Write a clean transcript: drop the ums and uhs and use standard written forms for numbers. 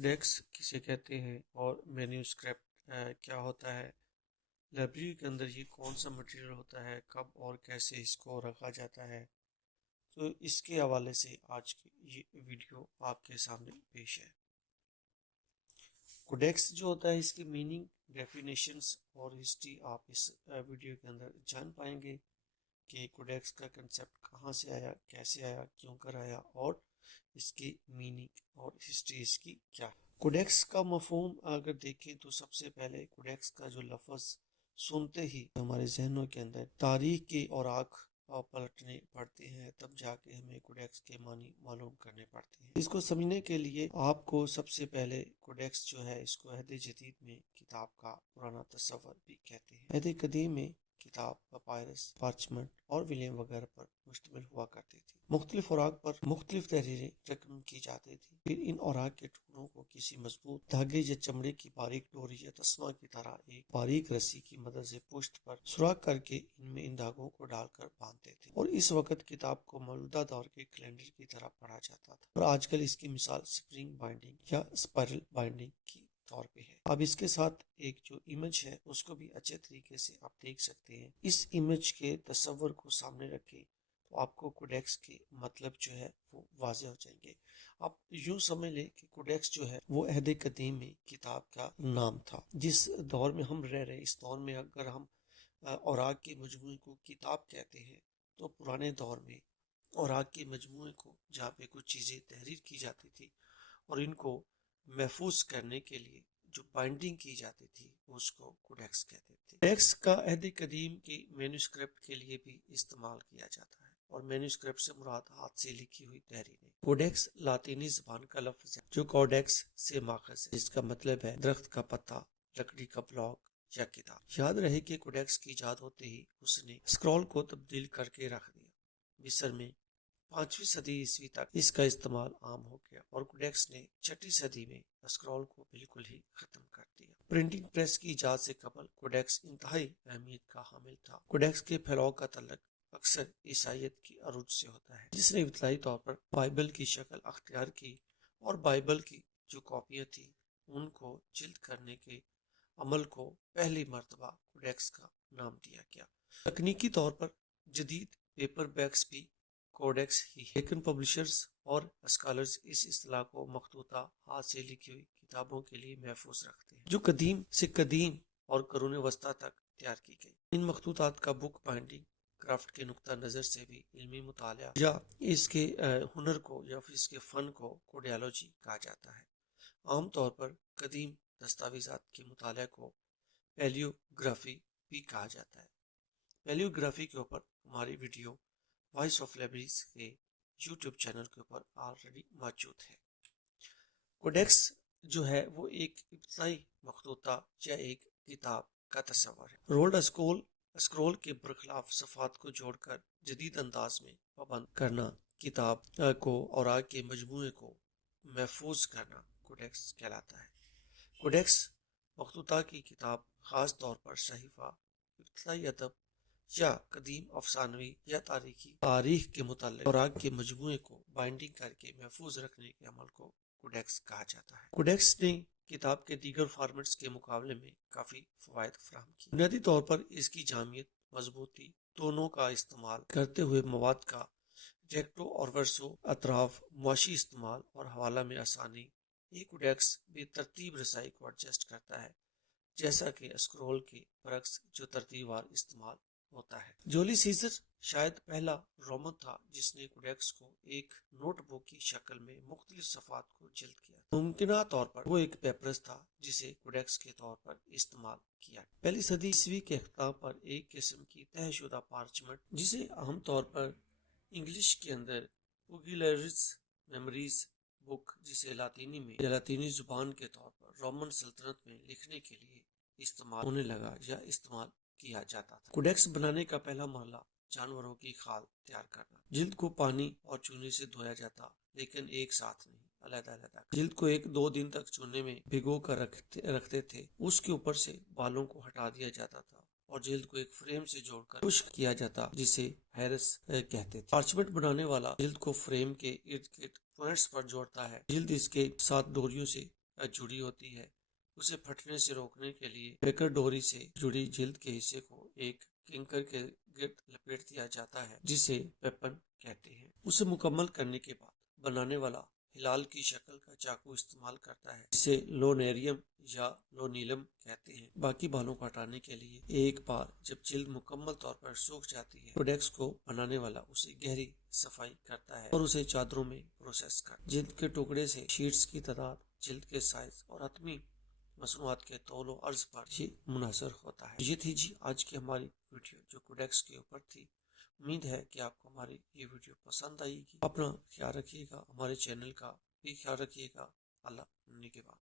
Codex کسے کہتے ہیں اور مینیوسکرپٹ کیا ہوتا ہے؟ لائبریری کے اندر یہ کون سا مٹیریل ہوتا ہے، کب اور کیسے اس کو رکھا جاتا ہے؟ تو اس کے حوالے سے آج کی یہ ویڈیو آپ کے سامنے پیش ہے۔ کوڈیکس جو ہوتا ہے اس کی میننگ، ڈیفینیشنز اور ہسٹری آپ اس ویڈیو کے اندر جان پائیں گے کہ کوڈیکس کا کنسیپٹ کہاں سے آیا، کیسے آیا، کیوں کر آیا اور اس کی میننگ اور ہسٹری اس کی کیا ہے۔ کوڈیکس کا مفہوم اگر دیکھیں تو سب سے پہلے کوڈیکس کا جو لفظ سنتے ہی ہمارے ذہنوں کے اندر تاریخ کے اوراق پلٹنے پڑتے ہیں، تب جا کے ہمیں کوڈیکس کے معنی معلوم کرنے پڑتے ہیں۔ اس کو سمجھنے کے لیے آپ کو سب سے پہلے کوڈیکس جو ہے اس کو عہد جدید میں کتاب کا پرانا تصور بھی کہتے ہیں۔ عہد قدیم میں کتاب پپائرس، پارچمنٹ اور ولیم وغیرہ پر مشتمل ہوا کرتی تھی۔ مختلف اوراق پر مختلف تحریریں رقم کی جاتی تھی، پھر ان اوراق کے ٹکڑوں کو کسی مضبوط دھاگے یا چمڑے کی باریک ڈوری یا تسمہ کی طرح ایک باریک رسی کی مدد سے پشت پر سوراخ کر کے ان دھاگوں کو ڈال کر باندھتے تھے، اور اس وقت کتاب کو موجودہ دور کے کیلنڈر کی طرح پڑھا جاتا تھا۔ اور آج کل اس کی مثال سپرنگ بائنڈنگ یا اسپائرل بائنڈنگ کی طور پہ ہے۔ اب اس کے ساتھ ایک جو امیج ہے اس کو بھی اچھے طریقے سے آپ دیکھ سکتے ہیں۔ اس امیج کے تصور کو سامنے رکھیں تو آپ کو کوڈیکس کے مطلب جو ہے وہ واضح ہو جائیں گے۔ آپ یوں سمجھ لیں کہ کوڈیکس جو ہے وہ عہد قدیم میں کتاب کا نام تھا۔ جس دور میں ہم رہ رہے ہیں، اس دور میں اگر ہم اوراق کے مجموعے کو کتاب کہتے ہیں تو پرانے دور میں اوراق کے مجموعے کو جہاں پہ کچھ چیزیں تحریر کی جاتی تھی اور ان کو محفوظ کرنے کے لیے جو بائنڈنگ کی جاتی تھی اس کو کوڈیکس کہتے تھے۔ کوڈیکس کا عہد قدیم کی مینوسکرپٹ کے لیے بھی استعمال کیا جاتا ہے، اور مینوسکرپٹ سے مراد ہاتھ سے لکھی ہوئی تحریریں۔ کوڈیکس لاطینی زبان کا لفظ ہے جو کوڈیکس سے ماخذ ہے، جس کا مطلب ہے درخت کا پتا، لکڑی کا بلاک یا کتاب۔ یاد رہے کہ کوڈیکس کی ایجاد ہوتے ہی اس نے اسکرول کو تبدیل کر کے رکھ دیا۔ مصر میں 5ویں صدی عیسوی تک اس کا استعمال عام ہو گیا، اور کوڈیکس نے 6ویں صدی میں اسکرول کو بالکل ہی ختم کر دیا۔ پرنٹنگ پریس کی ایجاد سے قبل کوڈیکس انتہائی اہمیت کا حامل تھا۔ کوڈیکس کے پھیلاؤ کا تعلق اکثر عیسائیت کی عروج سے ہوتا ہے، جس نے ابتدائی طور پر بائبل کی شکل اختیار کی، اور بائبل کی جو کاپیاں تھیں ان کو جلد کرنے کے عمل کو پہلی مرتبہ کوڈیکس کا نام دیا گیا۔ تکنیکی طور پر جدید پیپر بیکس بھی کوڈیکس ہی ہے، لیکن پبلشرز اور اسکالرز اس اصطلاح کو مخطوطہ ہاتھ سے لکھی ہوئی کتابوں کے لیے محفوظ رکھتے ہیں، جو قدیم سے قدیم اور قرون وسطیٰ تک تیار کی گئی۔ ان مخطوطات کا بک بائنڈنگ کرافٹ کے نقطہ نظر سے بھی علمی مطالعہ یا اس کے ہنر کو یا پھر اس کے فن کو کوڈیالوجی کہا جاتا ہے۔ عام طور پر قدیم دستاویزات کے مطالعہ کو پیلیوگرافی بھی کہا جاتا ہے۔ پیلیوگرافی کے اوپر ہماری ویڈیو وائس آف لائبریریز کے یوٹیوب چینل کے اوپر آلریڈی موجود ہے۔ کوڈیکس جو ہے وہ ایک ابتدائی مخطوطہ یا ایک کتاب کا تصور ہے۔ رولڈ اسکرول کے برخلاف صفحات کو جوڑ کر جدید انداز میں پابند کرنا، کتاب کو اوراق کے مجموعے کو محفوظ کرنا کوڈیکس کہلاتا ہے۔ کوڈیکس مخطوطہ کی کتاب خاص طور پر صحیفہ، ابتدائی ادب یا قدیم افسانوی یا تاریخ کے متعلق اوراق کے مجموعے کو بائنڈنگ کر کے محفوظ رکھنے کے عمل کو کوڈیکس کہا جاتا ہے۔ کوڈیکس نے کتاب کے دیگر فارمیٹس کے مقابلے میں کافی فوائد فراہم کی۔ بنیادی طور پر اس کی جامعیت، مضبوطی، دونوں کا استعمال کرتے ہوئے مواد کا ریکٹو اور ورسو اطراف، معاشی استعمال اور حوالہ میں آسانی۔ یہ کوڈیکس بے ترتیب رسائی کو ایڈجسٹ کرتا ہے، جیسا کہ اسکرول کے برعکس جو ترتیب وار استعمال ہوتا ہے۔ جولیس سیزر شاید پہلا رومن تھا جس نے کوڈیکس کو ایک نوٹ بک کی شکل میں مختلف صفحات کو جلد کیا۔ ممکنہ طور پر وہ ایک پیپرس تھا جسے کوڈیکس کے طور پر استعمال کیا۔ پہلی صدی عیسوی کے اختتام پر ایک قسم کی طے شدہ پارچمنٹ، جسے عام طور پر انگلش کے اندر اوگیلریز میموریز بک، جسے لاطینی میں یا لاطینی زبان کے طور پر رومن سلطنت میں لکھنے کے لیے استعمال ہونے لگا یا استعمال کیا جاتا تھا۔ کوڈیکس بنانے کا پہلا مرحلہ جانوروں کی کھال تیار کرنا۔ جلد کو پانی اور چونے سے دھویا جاتا، لیکن ایک ساتھ نہیں، علیحدہ علیحدہ۔ جلد کو 1-2 دن تک چونے میں بھگو کر رکھتے تھے، اس کے اوپر سے بالوں کو ہٹا دیا جاتا تھا اور جلد کو ایک فریم سے جوڑ کر خشک کیا جاتا، جسے ہیرس کہتے تھے۔ پارچمنٹ بنانے والا جلد کو فریم کے ارد گرد پوائنٹس پر جوڑتا ہے، جلد اس کے ساتھ ڈوریوں سے جڑی ہوتی ہے اسے پھٹنے سے روکنے کے لیے بیکر ڈوری سے جڑی جلد کے حصے کو ایک کنکر کے گرد لپیٹ دیا جاتا ہے جسے پیپن کہتے ہیں۔ اسے مکمل کرنے کے بعد بنانے والا ہلال کی شکل کا چاقو استعمال کرتا ہے جسے لونیریم یا لونیلم کہتے ہیں۔ باقی بالوں کو ہٹانے کے لیے ایک بار جب جلد مکمل طور پر سوکھ جاتی ہے کوڈیکس کو بنانے والا اسے گہری صفائی کرتا ہے اور اسے چادروں میں پروسیس کرتا ہے۔ جلد کے ٹکڑے سے شیٹس کی تعداد جلد کے سائز اور حتمی مصنوعات کے طول و عرض پر یہ منحصر ہوتا ہے۔ یہ تھی جی آج کی ہماری ویڈیو جو کوڈیکس کے اوپر تھی۔ امید ہے کہ آپ کو ہماری یہ ویڈیو پسند آئے گی۔ اپنا خیال رکھیے گا، ہمارے چینل کا بھی خیال رکھیے گا۔ اللہ نگہبان۔